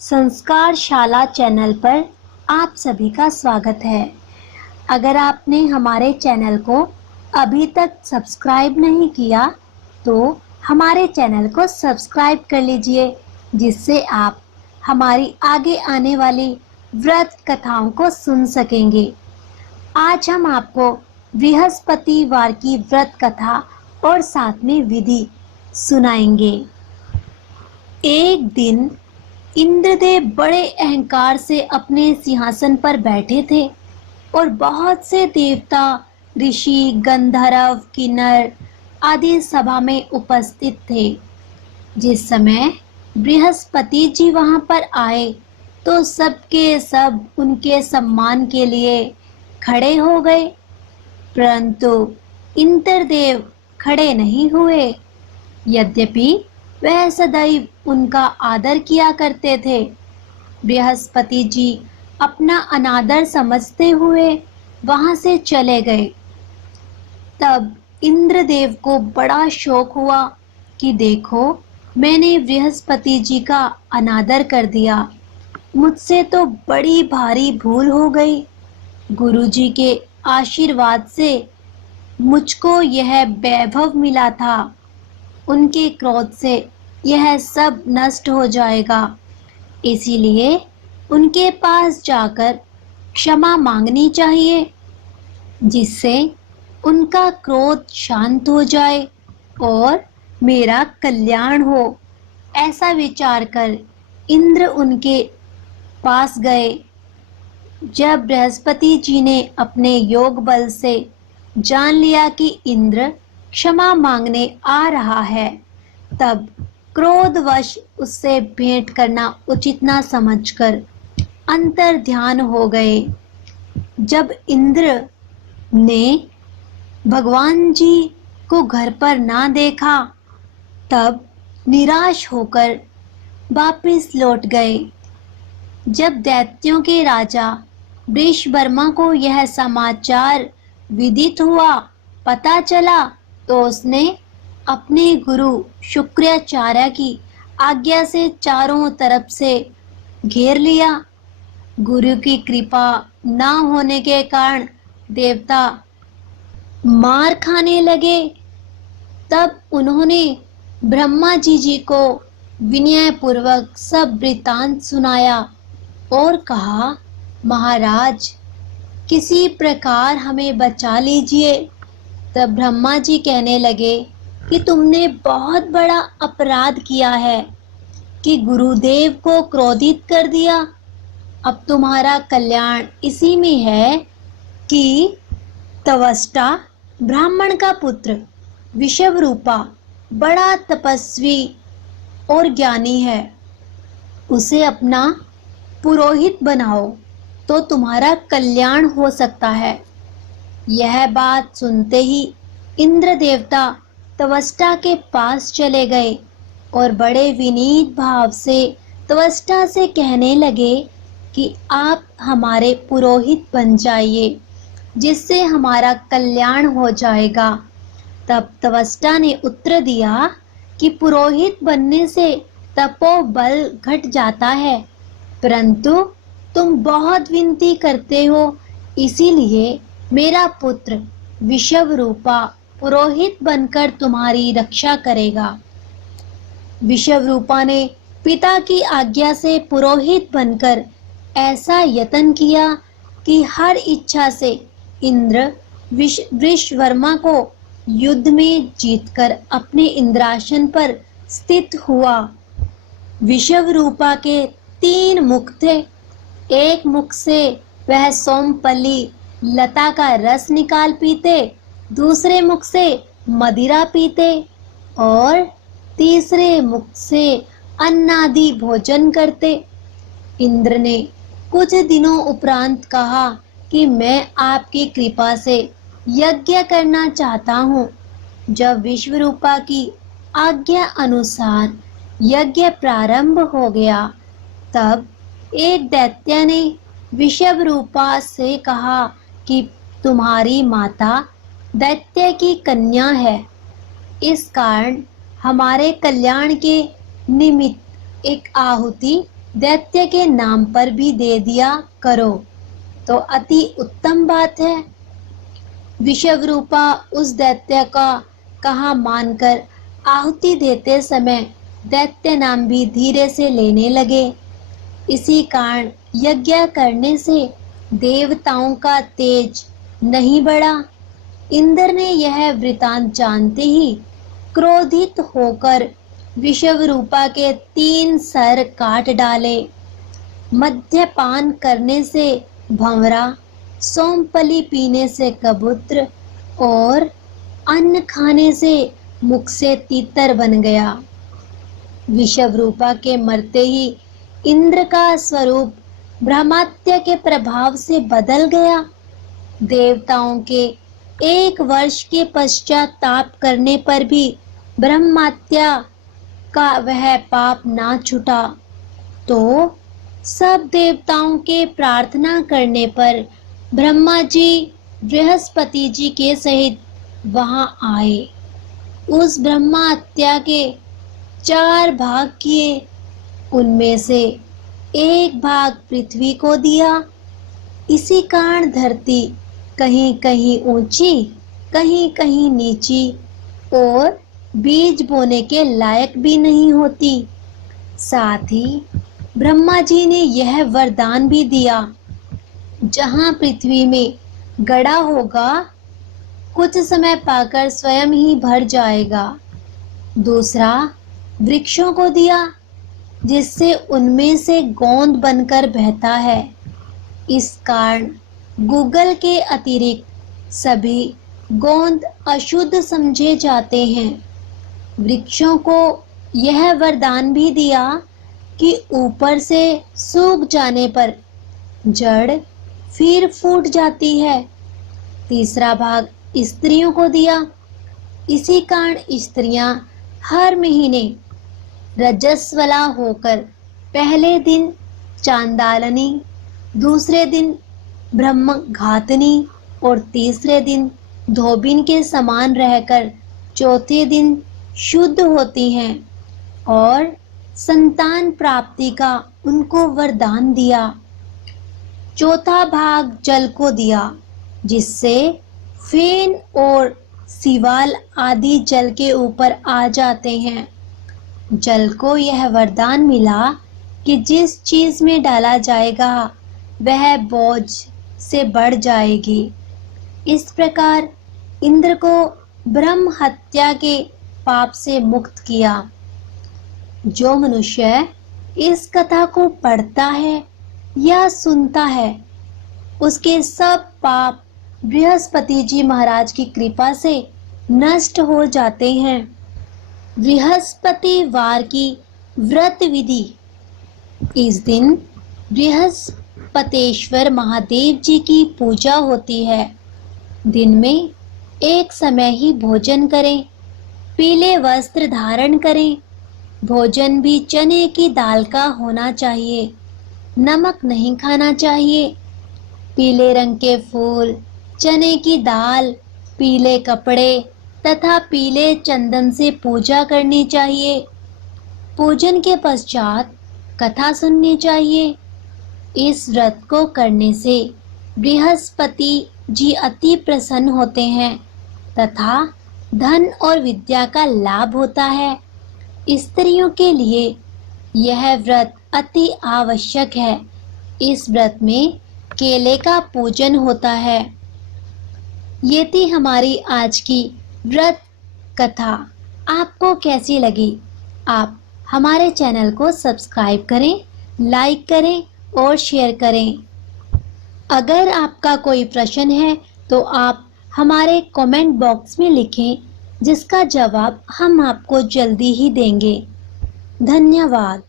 संस्कार शाला चैनल पर आप सभी का स्वागत है। अगर आपने हमारे चैनल को अभी तक सब्सक्राइब नहीं किया तो हमारे चैनल को सब्सक्राइब कर लीजिए, जिससे आप हमारी आगे आने वाली व्रत कथाओं को सुन सकेंगे। आज हम आपको बृहस्पतिवार की व्रत कथा और साथ में विधि सुनाएंगे। एक दिन इंद्रदेव बड़े अहंकार से अपने सिंहासन पर बैठे थे और बहुत से देवता, ऋषि, गंधर्व, किन्नर आदि सभा में उपस्थित थे। जिस समय बृहस्पति जी वहां पर आए तो सबके सब उनके सम्मान के लिए खड़े हो गए, परंतु इंद्रदेव खड़े नहीं हुए। यद्यपि वह सदैव उनका आदर किया करते थे, बृहस्पति जी अपना अनादर समझते हुए वहां से चले गए। तब इंद्रदेव को बड़ा शौक हुआ कि देखो, मैंने बृहस्पति जी का अनादर कर दिया, मुझसे तो बड़ी भारी भूल हो गई। गुरुजी के आशीर्वाद से मुझको यह वैभव मिला था, उनके क्रोध से यह सब नष्ट हो जाएगा, इसीलिए उनके पास जाकर क्षमा मांगनी चाहिए, जिससे उनका क्रोध शांत हो जाए और मेरा कल्याण हो। ऐसा विचार कर इंद्र उनके पास गए। जब बृहस्पति जी ने अपने योग बल से जान लिया कि इंद्र क्षमा मांगने आ रहा है, तब क्रोधवश उससे भेंट करना उचित ना समझकर अंतर ध्यान हो गए। जब इंद्र ने भगवान जी को घर पर ना देखा, तब निराश होकर वापस लौट गए। जब दैत्यों के राजा वृषवर्मा को यह समाचार विदित हुआ, पता चला, तो उसने अपने गुरु शुक्राचार्य की आज्ञा से चारों तरफ से घेर लिया। गुरु की कृपा ना होने के कारण देवता मार खाने लगे। तब उन्होंने ब्रह्मा जी को विनय पूर्वक सब वृतांत सुनाया और कहा, महाराज, किसी प्रकार हमें बचा लीजिए। तब ब्रह्मा जी कहने लगे कि तुमने बहुत बड़ा अपराध किया है कि गुरुदेव को क्रोधित कर दिया। अब तुम्हारा कल्याण इसी में है कि त्वष्टा ब्राह्मण का पुत्र विषवरूपा बड़ा तपस्वी और ज्ञानी है, उसे अपना पुरोहित बनाओ तो तुम्हारा कल्याण हो सकता है। यह बात सुनते ही इंद्र देवता त्वष्टा के पास चले गए और बड़े विनीत भाव से त्वष्टा से कहने लगे कि आप हमारे पुरोहित बन जाइए, जिससे हमारा कल्याण हो जाएगा। तब त्वष्टा ने उत्तर दिया कि पुरोहित बनने से तपोबल घट जाता है, परंतु तुम बहुत विनती करते हो, इसीलिए मेरा पुत्र विषवरूपा पुरोहित बनकर तुम्हारी रक्षा करेगा। विषवरूपा ने पिता की आज्ञा से पुरोहित बनकर ऐसा यत्न किया कि हर इच्छा से इंद्र वृषवर्मा को युद्ध में जीतकर अपने इंद्रासन पर स्थित हुआ। विषवरूपा के 3 मुख थे। एक मुख से वह सोमपल्ली लता का रस निकाल पीते, दूसरे मुख से मदिरा पीते और तीसरे मुख से अन्नादि भोजन करते। इंद्र ने कुछ दिनों उपरांत कहा कि मैं आपकी कृपा से यज्ञ करना चाहता हूँ। जब विश्वरूपा की आज्ञा अनुसार यज्ञ प्रारंभ हो गया, तब एक दैत्य ने विषवरूपा से कहा कि तुम्हारी माता दैत्य की कन्या है, इस कारण हमारे कल्याण के निमित्त एक आहुति दैत्य के नाम पर भी दे दिया करो तो अति उत्तम बात है। विषवरूपा उस दैत्य का कहा मानकर आहुति देते समय दैत्य नाम भी धीरे से लेने लगे। इसी कारण यज्ञ करने से देवताओं का तेज नहीं बढ़ा। इंद्र ने यह वृतांत जानते ही क्रोधित होकर विषवरूपा के 3 सर काट डाले। मद्यपान करने से भंवरा, सोमपली पीने से कबूतर और अन्न खाने से मुख से तीतर बन गया। विषवरूपा के मरते ही इंद्र का स्वरूप ब्रह्मात्य के प्रभाव से बदल गया। देवताओं के 1 वर्ष के पश्चात ताप करने पर भी ब्रह्मात्य का वह पाप ना छूटा, तो सब देवताओं के प्रार्थना करने पर ब्रह्मा जी बृहस्पति जी के सहित वहां आए। उस ब्रह्मा हत्या के 4 भाग किए, उनमें से 1 भाग पृथ्वी को दिया। इसी कारण धरती कहीं कहीं ऊंची, कहीं कहीं नीची और बीज बोने के लायक भी नहीं होती। साथ ही ब्रह्मा जी ने यह वरदान भी दिया, जहां पृथ्वी में गड़ा होगा कुछ समय पाकर स्वयं ही भर जाएगा। दूसरा वृक्षों को दिया, जिससे उनमें से गोंद बनकर बहता है। इस कारण गूगल के अतिरिक्त सभी गोंद अशुद्ध समझे जाते हैं। वृक्षों को यह वरदान भी दिया कि ऊपर से सूख जाने पर जड़ फिर फूट जाती है। तीसरा भाग स्त्रियों को दिया। इसी कारण स्त्रियां हर महीने रजस्वला होकर पहले दिन चांडालनी, दूसरे दिन ब्रह्मघातनी और तीसरे दिन धोबिन के समान रहकर चौथे दिन शुद्ध होती हैं और संतान प्राप्ति का उनको वरदान दिया। चौथा भाग जल को दिया, जिससे फेन और सिवाल आदि जल के ऊपर आ जाते हैं। जल को यह वरदान मिला कि जिस चीज में डाला जाएगा वह बोझ से बढ़ जाएगी। इस प्रकार इंद्र को ब्रह्म हत्या के पाप से मुक्त किया। जो मनुष्य इस कथा को पढ़ता है या सुनता है, उसके सब पाप बृहस्पति जी महाराज की कृपा से नष्ट हो जाते हैं। बृहस्पतिवार की व्रत विधि। इस दिन बृहस्पतेश्वर महादेव जी की पूजा होती है। दिन में एक समय ही भोजन करें, पीले वस्त्र धारण करें। भोजन भी चने की दाल का होना चाहिए, नमक नहीं खाना चाहिए। पीले रंग के फूल, चने की दाल, पीले कपड़े तथा पीले चंदन से पूजा करनी चाहिए। पूजन के पश्चात कथा सुननी चाहिए। इस व्रत को करने से बृहस्पति जी अति प्रसन्न होते हैं तथा धन और विद्या का लाभ होता है। स्त्रियों के लिए यह व्रत अति आवश्यक है। इस व्रत में केले का पूजन होता है। ये थी हमारी आज की व्रत कथा। आपको कैसी लगी? आप हमारे चैनल को सब्सक्राइब करें, लाइक करें और शेयर करें। अगर आपका कोई प्रश्न है तो आप हमारे कमेंट बॉक्स में लिखें, जिसका जवाब हम आपको जल्दी ही देंगे। धन्यवाद।